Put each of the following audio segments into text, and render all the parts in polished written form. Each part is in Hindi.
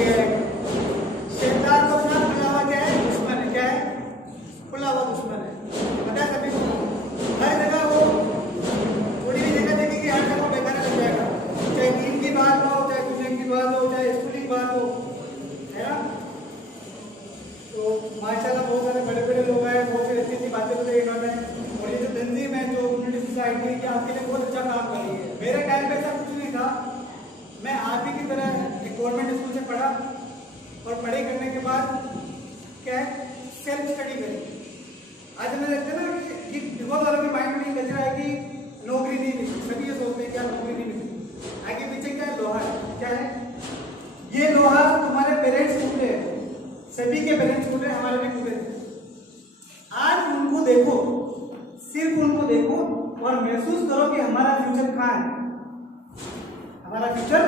गया है। शैतान तो अपना खुला हुआ क्या है, दुश्मन है। क्या है? खुला हुआ दुश्मन है। पता है सभी को, हर जगह वो थोड़ी भी जगह देखेगी, हर जगह वो बेकार लग जाएगा। चाहे दीन की बात हो, चाहे दुनिया की बात हो, चाहे स्कूल की बात हो, है ना। तो माशाल्लाह बहुत सारे बड़े बड़े लोग हैं, बहुत सी अच्छी अच्छी बातें बताई इन्होंने। और ये जो तंजीम है, जो कम्युनिटी सोसाइटी की आपके लिए बहुत अच्छा काम कर रही है। मेरे टाइम पे ऐसा कुछ नहीं था। मैं आप ही की तरह एक गवर्नमेंट स्कूल से पढ़ा और पढ़ाई करने के बाद क्या है, सेल्फ स्टडी करी। आज हमें देखते हैं ना कि बहुत सारों के माइंड में ये कचरा है कि नौकरी नहीं मिलती। सभी ये सोचते हैं क्या नौकरी नहीं मिलती। आगे पीछे क्या है, लोहा है। क्या है ये लोहा? तुम्हारे पेरेंट्स कूदे, सभी के पेरेंट्स कूदे, हमारे भी कूदे थे। आज उनको देखो, सिर्फ उनको देखो और महसूस करो कि हमारा फ्यूचर कहाँ है। हमारा फ्यूचर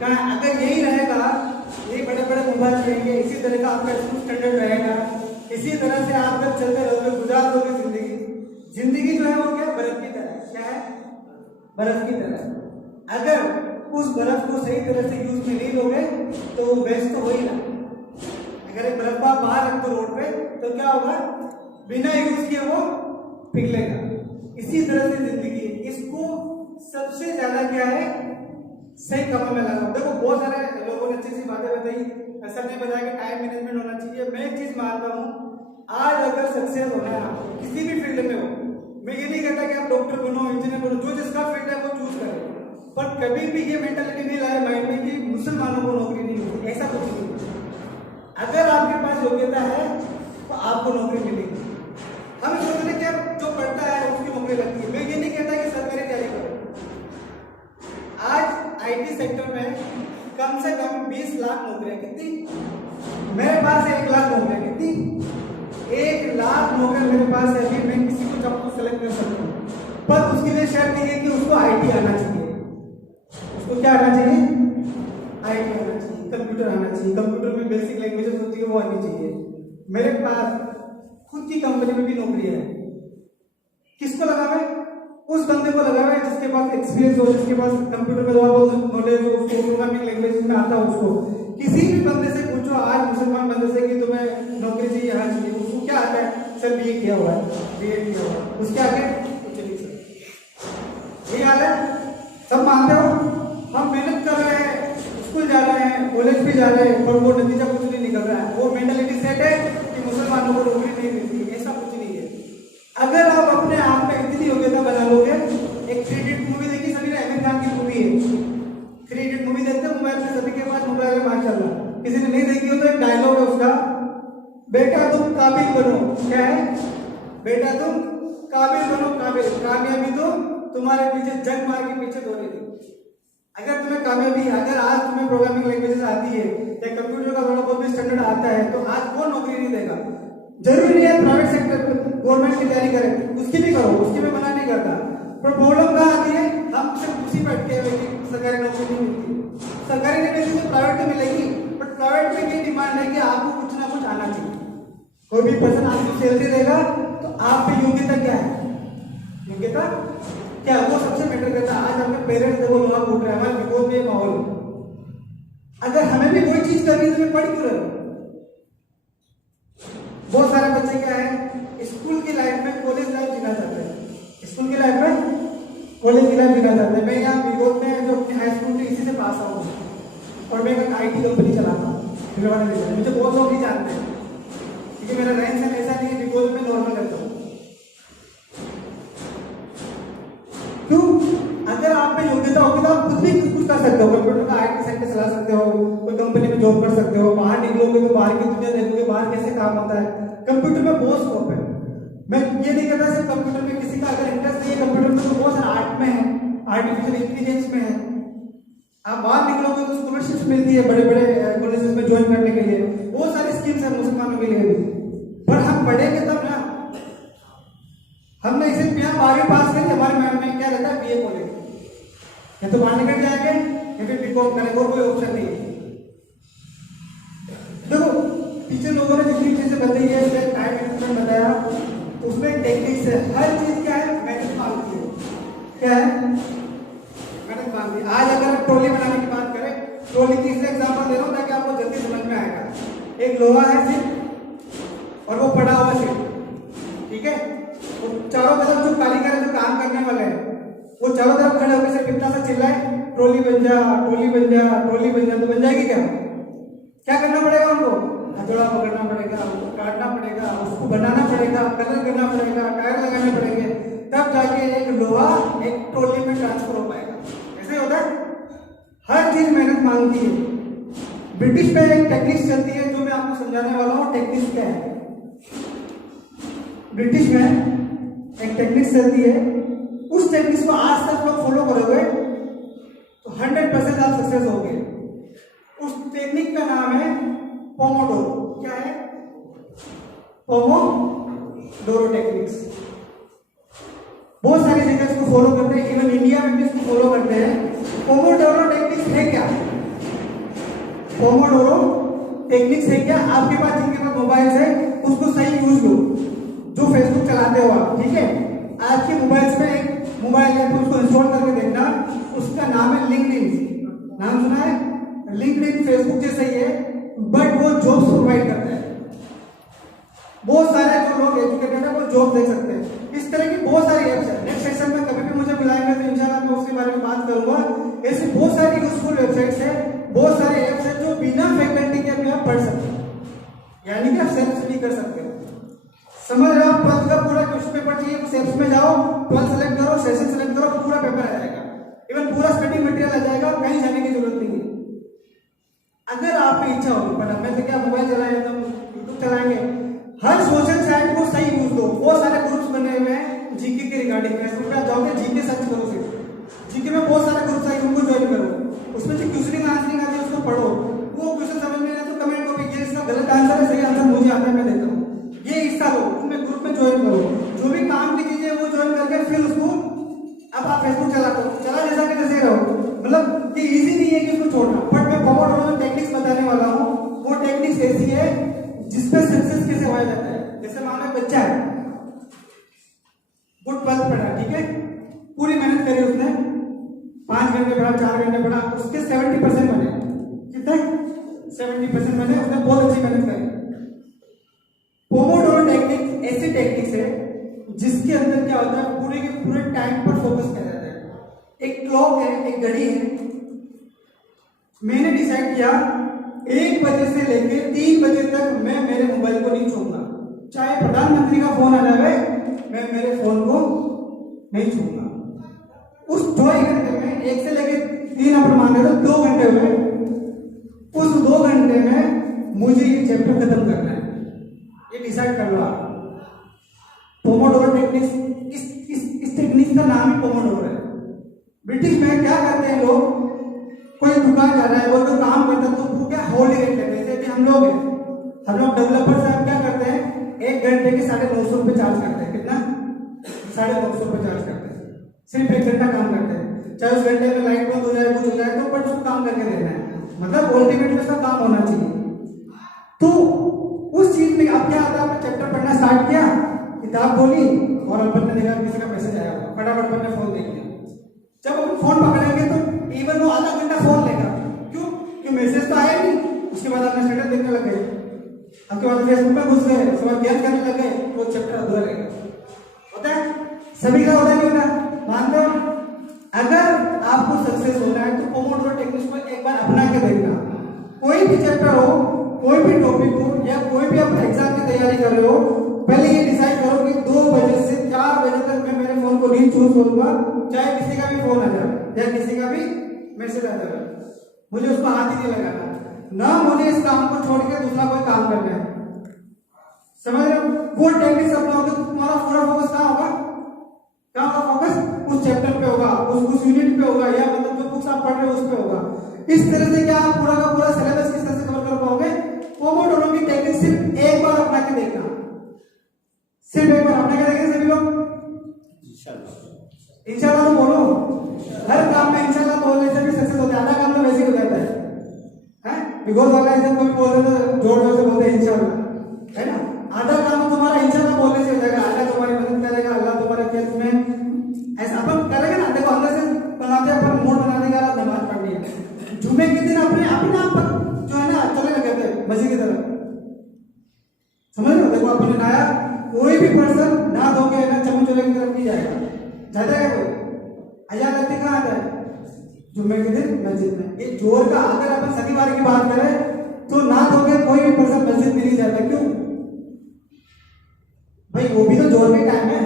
कहाँ है? अगर यही रहेगा, ये बड़े बड़े मोबाइल रहेंगे, इसी तरह का आपका स्कूल स्टैंडर्ड रहेगा, इसी तरह से आप जब चलते रहोगे, गुजार दोगे जिंदगी जो है वो क्या, बर्फ की तरह। क्या है? बर्फ की तरह। अगर उस बर्फ को सही तरह से यूज में नहीं लोगे तो वो वेस्ट तो हो ही ना। अगर एक बर्फ आप बाहर रख दो रोड पे तो क्या होगा, बिना यूज किए वो पिघलेगा। इसी तरह से जिंदगी है। इसको सबसे ज्यादा क्या है, सही काम में लगाओ। देखो बहुत सारे लोगों ने अच्छी सी बातें बताई। सर ने बताया कि टाइम मैनेजमेंट होना चाहिए। मैं एक चीज मानता हूँ, आज अगर सक्सेस होना है आपको किसी भी फील्ड में हो, मैं ये नहीं कहता कि आप डॉक्टर बनो, इंजीनियर बनो, जो जिसका फील्ड है वो चूज करें, पर कभी भी ये मेंटालिटी नहीं लाए माइंड में कि मुसलमानों को नौकरी नहीं मिलती। ऐसा कुछ नहीं। अगर आपके पास योग्यता है तो आपको नौकरी मिलेगी। हम सोचते हैं कि जो पढ़ता है उसकी नौकरी लगती है। मैं ये नहीं कहता कि सरकारी तैयारी करो। आज आईटी सेक्टर में कम से कम 20 लाख नौकरियां। कितनी? मेरे पास 1 लाख नौकरियां। कितनी? 1 लाख नौकरियां मेरे पास है। अभी मैं किसी को जॉब को सेलेक्ट कर सकता हूँ, पर उसके लिए शर्त ये है कि उसको आईटी आना चाहिए। उसको क्या आना चाहिए? आईटी आना चाहिए, कंप्यूटर आना चाहिए। कंप्यूटर में बेसिक लैंग्वेजेस होती है वो आनी चाहिए। मेरे पास खुद की कंपनी में भी नौकरी है। किसको लगावे? उस बंदे को लगावे जिसके पास एक्सपीरियंस हो, जिसके पास कंप्यूटर में नॉलेज हो, उसको प्रोग्रामिंग लैंग्वेज में आता हो। उसको किसी भी बंदे से पूछो, आज मुसलमान बंदे से कि तुम्हें नौकरी चाहिए, यहाँ चाहिए, उसको क्या आता है? सर बीए किया हुआ है, बीए किया हुआ है। उसके आगे कुछ नहीं सर। ये हाल है। सब मानते हो? हम मेहनत कर रहे हैं, स्कूल जा रहे हैं, कॉलेज भी जा रहे हैं, पर वो नतीजा कुछ नहीं निकल रहा है। वो मेंटालिटी सेट है कि मुसलमानों को नौकरी नहीं मिलती। ऐसा कुछ नहीं है। अगर आप अपने आप में इतनी योग्यता बना लोगे, एक 3 इडियट मूवी देखी सभी ने, आमिर खान की मूवी है। 3 इडियट मूवी देखते हैं मोबाइल में, सभी के पास मोबाइल है माशाल्लाह। किसी ने नहीं देखी हो तो एक डायलॉग है उसका, बेटा तुम काबिल बनो। क्या है? बेटा तुम काबिल बनो, काबिल। कामयाबी तो तुम्हारे पीछे जंग मार के पीछे दौड़े थी। अगर तुम्हें कामयाबी, अगर आज तुम्हें प्रोग्रामिंग लैंग्वेजेस आती है या कंप्यूटर का थोड़ा बहुत भी स्टैंडर्ड आता है तो आज कौन नौकरी नहीं देगा? जरूरी नहीं है प्राइवेट सेक्टर गवर्नमेंट की तैयारी करें, उसकी भी करो, उसकी भी मना नहीं करता। पर प्रॉब्लम कहाँ आती है? हम सिर्फ उसी पर अटके हुए कि सरकारी नौकरी नहीं मिलती। सरकारी नहीं मिलती तो प्राइवेट तो मिलेगी, बट प्राइवेट में ये डिमांड है कि आपको कुछ ना कुछ आना चाहिए। कोई भी पर्सन आपको सैलरी देगा तो आप पे योग्यता क्या है? योग्यता क्या? वो सबसे मैटर करता है। आज अपने पेरेंट्स देखो लोहा फूट रहे हैं, हमारे विरोध में माहौल। अगर हमें भी कोई चीज करनी तो मैं पढ़ क्यों रहा हूं? बहुत सारे बच्चे क्या है, स्कूल की लाइफ में कॉलेज लाइफ जीना चाहते हैं। स्कूल की लाइफ में कॉलेज की लाइफ जीना चाहते हैं। मैं यहाँ विरोध में जो हाई स्कूल थी इसी से पास आऊँ और मैं एक आईटी कंपनी चलाता हूँ। मुझे बहुत लोग ही जानते हैं क्योंकि मेरा रहन सहन ऐसा नहीं है, विरोध में नॉर्मल रहता हूँ। क्यों? अगर आप में योग्यता होगी तो आप खुद भी कुछ कर सकते हो। कंप्यूटर का आईटी सेक्टर चला सकते हो, कोई कंपनी में जॉब कर सकते हो, बाहर निकलोगे तो बाहर की दुनिया देखोगे, बाहर कैसे काम होता है। कंप्यूटर में बहुत स्कोप है। मैं ये नहीं कहता सिर्फ कंप्यूटर में, किसी का अगर इंटरेस्ट नहीं है कंप्यूटर में तो बहुत सारा आर्ट में है, आर्टिफिशियल इंटेलिजेंस में है। आप बाहर निकलोगे तो स्कॉलरशिप मिलती है बड़े बड़े कॉलेजेस में ज्वाइन करने के लिए। बहुत सारी स्कीम्स है मुसलमानों के लिए भी, पर हम पढ़ेंगे तब ना। हमने इसे 12वीं पास करी, हमारे माइंड में क्या रहता है? बीए कॉलेज, या तो बाहर निकल जाएंगे या फिर बीकॉम करेंगे, और कोई ऑप्शन नहीं है। देखो पीछे लोगों ने जितनी चीजें बताई है, टाइम मैनेजमेंट बताया, उसमें टेक्निक्स है। हर चीज क्या है? मेहनत मांगती है। क्या है? मेहनत मांगती है। आज अगर ट्रॉली बनाने की बात करें, ट्रॉली की इसलिए एग्जाम्पल दे रहा हूँ ताकि एक लोहा है सिर्फ और वो पड़ा हुआ सिर्फ, ठीक है। तो चारों तरफ जो कारीगर है, जो काम करने वाले हैं, वो चारों तरफ खड़े होकर सिर्फ इतना सा चिल्लाए ट्रॉली बन जा, ट्रॉली बन जा, ट्रॉली बन जा, तो बन जाएगी क्या? क्या करना पड़ेगा उनको? हथौड़ा पकड़ना पड़ेगा, उसको काटना पड़ेगा, उसको बनाना पड़ेगा, कलर करना पड़ेगा, टायर लगाने पड़ेंगे, तब जाके एक लोहा एक ट्रॉली में ट्रांसफर हो पाएगा। ऐसे ही होता है, हर चीज मेहनत मांगती है। ब्रिटिश में एक टेक्निक्स चलती है जो मैं आपको समझाने वाला हूँ। टेक्निक्स क्या है? ब्रिटिश में एक टेक्निक्स चलती है, उस टेक्निक्स को आज तक लोग फॉलो करोगे तो 100% आप सक्सेस होगे। उस टेक्निक का नाम है पोमोडोरो। क्या है? Pomodoro techniques. बहुत सारी जगह इसको फॉलो करते हैं, इवन इंडिया में भी इसको फॉलो करते हैं। पोमोडोरो टेक्निक्स है क्या? पोमोडोरो टेक्निक्स है क्या? आपके पास जिनके पास मोबाइल है उसको सही यूज लो, जो फेसबुक चलाते हो आप, ठीक है। आपके मोबाइल्स में एक मोबाइल ऐप, उसको इंस्टॉल करके देखना, उसका नाम है लिंक्डइन। नाम सुना है? लिंक्डइन फेसबुक जैसा ही है, बट वो जॉब्स प्रोवाइड करता है। बहुत सारे जो लोग एजुकेटेड है वो जॉब दे सकते हैं। इस तरह की बहुत सारी एप्स है। नेक्स्ट सेशन में कभी भी मुझे बुलाएंगे तो इंशाल्लाह मैं उसके बारे में बात करूंगा। ऐसी बहुत सारी यूजफुल वेबसाइट्स है, बहुत सारे एप्स है जो बिना फैकल्टी के भी आप पढ़ सकते हैं, यानी कि आप सेल्फ स्टडी कर सकते हैं। समझ रहे हो? 12th का पूरा क्वेश्चन पेपर चाहिए, उस एप्स में जाओ, 12 सेलेक्ट करो, सेशन सेलेक्ट करो, पूरा पेपर आ जाएगा, इवन पूरा स्टडी मटेरियल आ जाएगा, कहीं जाने की जरूरत नहीं है। अगर आपकी इच्छा होगी, पर हमें से क्या मोबाइल चलाएंगे तो यूट्यूब चलाएंगे, हर सोशल साइट को सही यूज दो। बहुत सारे ग्रुप्स बने हुए हैं जीके के रिगार्डिंग। फेसबुक पे जाओगे जीके सर्च करो, सिर्फ जीके में बहुत सारे ग्रुप्स आए, उनको ज्वाइन करो। उसमें जो क्वेश्चन आंसरिंग आती है उसको पढ़ो, वो क्वेश्चन समझ में नहीं आए तो कमेंट करो, ये इसका गलत आंसर है, सही आंसर मुझे आता है, मैं देता हूँ। ये हिस्सा लो, उसमें ग्रुप में ज्वाइन करो, जो भी काम की चीजें वो ज्वाइन करके फिर उसको अब आप फेसबुक चलाते हो, चला जैसा कि जैसे रहो। मतलब ये इजी नहीं है कि उसको छोड़ना, बट मैं पोमोडोरो जो टेक्निक्स बताने वाला हूँ वो टेक्निक्स ऐसी है जिसपे सक्सेस कैसे होया जाता है। जैसे मान लो बच्चा है, वो 12th पढ़ा, ठीक है, पूरी मेहनत करी उसने, 5 घंटे पढ़ा, 4 घंटे पढ़ा, उसके 70% बने। कितने? 70% बने, उसने बहुत अच्छी मेहनत करी। पोमोडोरो टेक्निक ऐसी टेक्निक्स है जिसके अंदर क्या होता है, पूरे के पूरे टाइम पर फोकस किया जाता है। एक क्लॉक है, एक घड़ी है। मैंने डिसाइड किया 1 बजे से लेकर 3 बजे तक मैं मेरे मोबाइल को नहीं छूऊंगा, चाहे प्रधानमंत्री का फोन आ जाए मैं मेरे फोन को नहीं छूऊंगा। उस 2 घंटे में 1 से लेकर 3 अपन मान रहे तो 2 घंटे हुए, उस 2 घंटे में मुझे ये चैप्टर खत्म करना है, ये डिसाइड कर लो आप। पोमोडोरो टेक्निक्स, इस टेक्निक का नाम ही पोमोडोरो है। ब्रिटिश में क्या करते हैं लोग, कोई दुकान कर रहा है, वो तो काम करता है तो वो क्या होली रेट लेते हैं। जैसे हम लोग हैं, हम लोग डेवलपर साहब क्या करते हैं, 1 घंटे के 950 रुपए चार्ज करते हैं। कितना? 950 रुपए चार्ज करते हैं, सिर्फ 1 घंटा काम करते हैं। चाहे उस घंटे में लाइट बंद हो जाए, कुछ हो जाए, तो बट उसको काम करके देना है, मतलब अल्टीमेटली उसका काम होना चाहिए। तो उस चीज में अब क्या आता है, चैप्टर पढ़ना स्टार्ट किया, किताब खोली और अपन ने देखा किसी का मैसेज आया, फटाफट अपन ने फोन देख लिया। जब अपन फोन पकड़ेंगे तो इवन वो आधा घंटा फोन लेगा, क्यों? क्यों मैसेज तो आया नहीं। उसके बाद अपना स्टेटस देखने लग गए, उसके बाद फेसबुक में घुस गए, उसके बाद गेम करने लग गए, वो चैप्टर अधूरा रहेगा। होता है, सभी का होता नहीं होता। मान लो अगर आपको सक्सेस होना है तो पोमोडोरो टेक्निक्स को एक बार अपना के देखना। कोई भी चैप्टर हो, कोई भी टॉपिक हो, या कोई भी आप एग्जाम की तैयारी कर रहे हो, पहले ये डिसाइड करो कि 2 बजे से 4 बजे तक मैं मेरे फोन को नहीं छू करूंगा, चाहे किसी का भी फोन आ जाए या किसी का भी मैसेज आ जाए, मुझे उसको हाथ ही नहीं लगाना, ना मुझे इस काम को छोड़ के दूसरा कोई काम करना है। समझ रहे हो? वो टेक्निक्स अपनाओगे तो तुम्हारा पूरा फोकस कहाँ होगा? कहाँ होगा फोकस? उस चैप्टर पे होगा, उस यूनिट पे होगा, या मतलब जो बुक्स आप पढ़ रहे हो उस पे होगा। इस तरह से क्या आप पूरा का पूरा सिलेबस किस तरह से कवर कर पाओगे? पोमोडोरो की टेक्निक सिर्फ एक बार अपना के देखना, सिर्फ एक बार अपना के देखेंगे सभी लोग इंशाल्लाह। तो बोलो, हर काम में इंशाल्लाह बोलने से भी सक्सेस होता है, आधा काम तो वैसे ही हो जाता है। बिकॉज वाला जब कोई बोल रहे तो जोर जोर से बोलते हैं इंशाल्लाह, है ना। आधा काम तुम्हारा इंशाल्लाह बोलने से हो जाएगा, अल्लाह तुम्हारी मदद करेगा, अल्लाह तुम्हारे केस में ऐसा अपन करेगा ना। देखो अंदर से बनाते अपन मूड बना देगा, नमाज पढ़नी है, जुमे के दिन अपने आप जो है ना चलने लगे थे मस्जिद की तरफ, कोई भी पर्सन ना धो के ना चम्मच वाले की तरफ नहीं जाएगा। जाता है कोई? अजान लगती कहाँ आता है? जुम्मे के दिन मस्जिद में। ये जोर का अगर अपन शनिवार की बात करें तो ना धो के कोई भी पर्सन मस्जिद में नहीं जाता। क्यों भाई? वो भी तो जोर के टाइम है,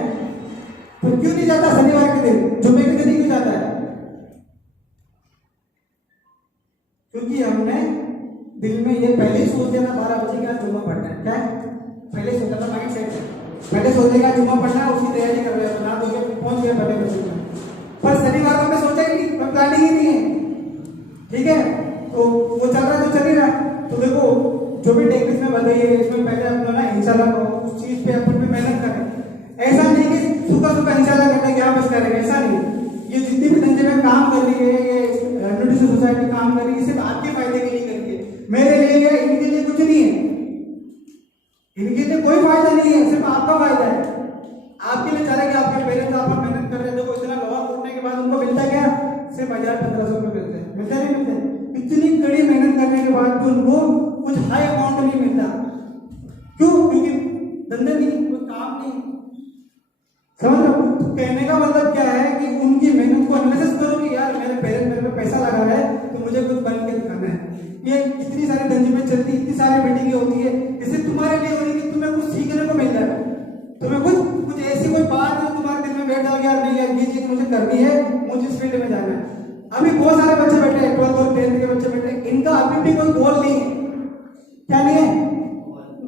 तो क्यों नहीं जाता शनिवार के दिन? जुम्मे के दिन ही क्यों जाता है? क्योंकि हमने दिल में ये पहले ही सोच दिया ना 12 बजे का जुम्मा पढ़ना है। क्या है? पहले सोचा था माइंड सेट है, पहले सोच देगा जुम्मा पढ़ना है, उसकी तैयारी कर रहे हैं, ना धो के पहुंच गए पहले बजे में। पर शनिवार को मैं सोचा ही नहीं, मैं प्लानिंग ही नहीं है। ठीक है, तो वो चल रहा है तो चल ही रहा है। तो देखो जो भी टेक्निक्स में बताइए इसमें पहले अपन ना इंशाल्लाह उस चीज पे अपन पे मेहनत करें। ऐसा नहीं कि सुबह सुबह इंशाल्लाह करने क्या बस करेंगे, ऐसा नहीं। ये जितनी भी धंधे में काम कर रही है, ये न्यूट्रिशन सोसाइटी काम कर रही है, सिर्फ आपके फायदे के लिए कर रही है, मेरे लिए या इनके लिए कुछ नहीं है। इनके लिए कोई फायदा नहीं है, सिर्फ आपका फायदा है। आपके लिए चाहे कि आपके पेरेंट्स आप मेहनत कर रहे हैं, देखो इतना लोहा फूटने के बाद उनको मिलता क्या? सिर्फ 1000-1500 रुपए मिलते हैं। मिलता नहीं मिलते? इतनी कड़ी मेहनत करने के बाद भी उनको कुछ हाई अमाउंट नहीं मिलता। क्यों? क्योंकि धंधे नहीं, कोई काम नहीं। समझ रहे हो? तो कहने का मतलब क्या है कि उनकी मेहनत को एनालिसिस करो कि यार मेरे पेरेंट्स मेरे पे पैसा लगा रहे हैं, तो मुझे कुछ बन के दिखाना है। ये इतनी सारी धंधे में चलती, इतनी सारी मीटिंगें होती है, इससे तुम्हारे लिए हो रही है कि तुम्हें कुछ सीखने को मिल जाए, तुम्हें कुछ ऐसी कोई बात जो तुम्हारे दिल में बैठ जाओ यार नहीं यार ये चीज मुझे करनी है, मुझे इस फील्ड में जाना है। अभी बहुत सारे बच्चे बैठे हैं, 12th और 10th के बच्चे बैठे हैं, इनका अभी भी कोई गोल नहीं है। क्या नहीं है?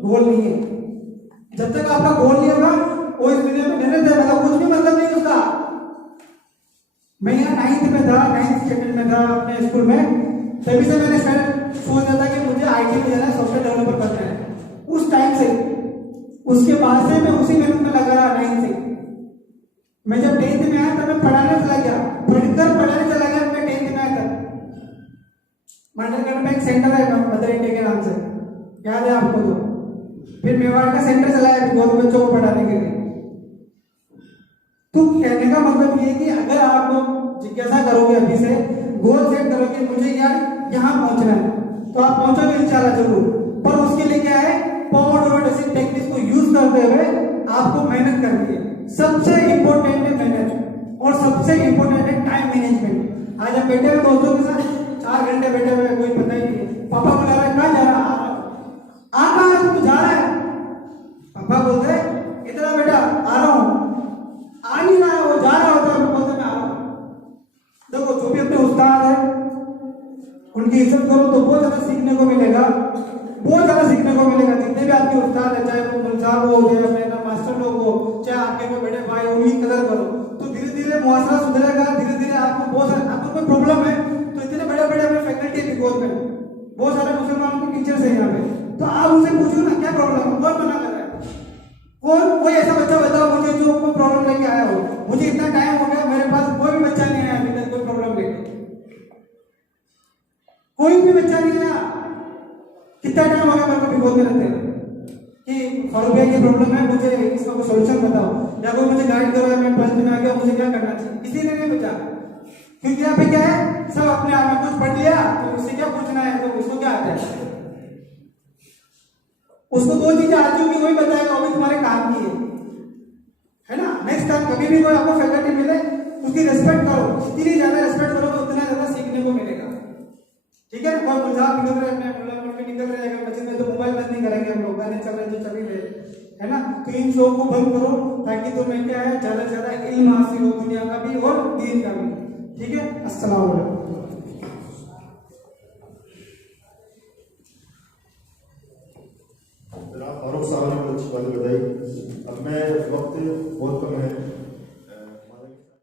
गोल नहीं है। जब तक आपका गोल नहीं होगा वो इस दुनिया में मेहनत है, मतलब कुछ भी मतलब नहीं उसका। मैं यहाँ 9th में था, 9th स्टैंडर्ड में था अपने स्कूल में, तभी से मैंने सोच रहा था कि मुझे आईटी में जाना है, सॉफ्टवेयर डेवलपर बनना है। उस टाइम से, उसके बाद से मैं उसी मेहनत में लगा रहा 9th से। मैं जब 10th में आया तब मैं पढ़ाने चला गया, पढ़ाने चला गया मैं 10th में आकर। मंडलगढ़ में एक सेंटर है मदर इंडिया के नाम से, याद है आपको? तो फिर मेवाड़ का सेंटर चलाया बहुत बच्चों को पढ़ाने के लिए। तो कहने का मतलब ये कि अगर आप जिज्ञासा करोगे, अभी से गोल सेट करोगे मुझे यार यहाँ पहुंचना है, तो आप पहुंचोगे इंशाल्लाह जरूर। पर उसके लिए क्या है? पोमोडोरो जैसी टेक्निक को यूज करते हुए आपको मेहनत करनी है। सबसे इंपॉर्टेंट है मेहनत, और सबसे इंपॉर्टेंट है टाइम मैनेजमेंट। आज हम बैठे हुए दोस्तों के साथ 4 घंटे बैठे हुए, कोई पता ही नहीं। पापा बुला रहे, कहाँ जा रहा? कहाँ है? तू जा रहा है? पापा बोलते हैं इतना बेटा आ रहा हूँ, आ नहीं रहा है, वो जा रहा होता है, मैं बोलते मैं आ रहा हूँ। देखो जो भी अपने उस्ताद है उनकी इज्जत करो तो बहुत ज्यादा सीखने को मिलेगा, बहुत ज्यादा सीखने को मिलेगा। जितने भी आपके उस्ताद है, चाहे वो मुल्जाम हो, चाहे अपने मास्टर लोग हो, चाहे आपके कोई बड़े भाई, उनकी कदर करो तो धीरे धीरे मुआशरा सुधरेगा। धीरे धीरे आपको बहुत सारे, आपको कोई प्रॉब्लम है तो इतने बड़े बड़े अपने फैकल्टी है बिगोर में, बहुत सारे मुसलमान के टीचर्स है यहाँ पे, तो आप उनसे पूछो ना क्या प्रॉब्लम है, कौन मना कर रहा है? कोई ऐसा बच्चा बताओ मुझे जो कोई प्रॉब्लम लेके आया हो। मुझे इतना टाइम हो गया, मेरे पास कोई भी बच्चा नहीं आया अभी तक कोई प्रॉब्लम लेके, कोई भी बच्चा नहीं आया। कितना टाइम हो गया मेरे को भिगोते रहते हैं कि फारूक भाई की प्रॉब्लम है, मुझे इसका कोई सॉल्यूशन बताओ, या कोई मुझे गाइड करो, मैं 12th में आ गया, मुझे क्या करना चाहिए। किसी ने नहीं बचा, क्योंकि यहाँ पे क्या है, सब अपने आप में कुछ पढ़ लिया तो उससे क्या पूछना है, तो उसको क्या आता है, उसको 2 चीजें आती होगी वही बताएगा, वो भी तुम्हारे काम की है ना। नेक्स्ट टाइम कभी भी कोई आपको फैकल्टी मिले उसकी रिस्पेक्ट करो, जितनी ज्यादा रिस्पेक्ट करो तो उतना ज्यादा सीखने को मिलेगा। ठीक है ना? कोई मुल्जाम निकल रहे हैं, मुल्ला मुल्ला निकल रहे हैं मस्जिद में, तो मोबाइल बंद नहीं करेंगे हम लोग, गाने चल रहे जो चल ही रहे है ना। तो इन शो को बंद करो ताकि तुम्हें क्या है ज्यादा से ज्यादा इल्म हासिल हो, दुनिया का भी और दीन का भी। ठीक है, अस्सलाम वालेकुम। फारूक साहब ने कुछ बात बताई। अब मैं वक्त बहुत कम है,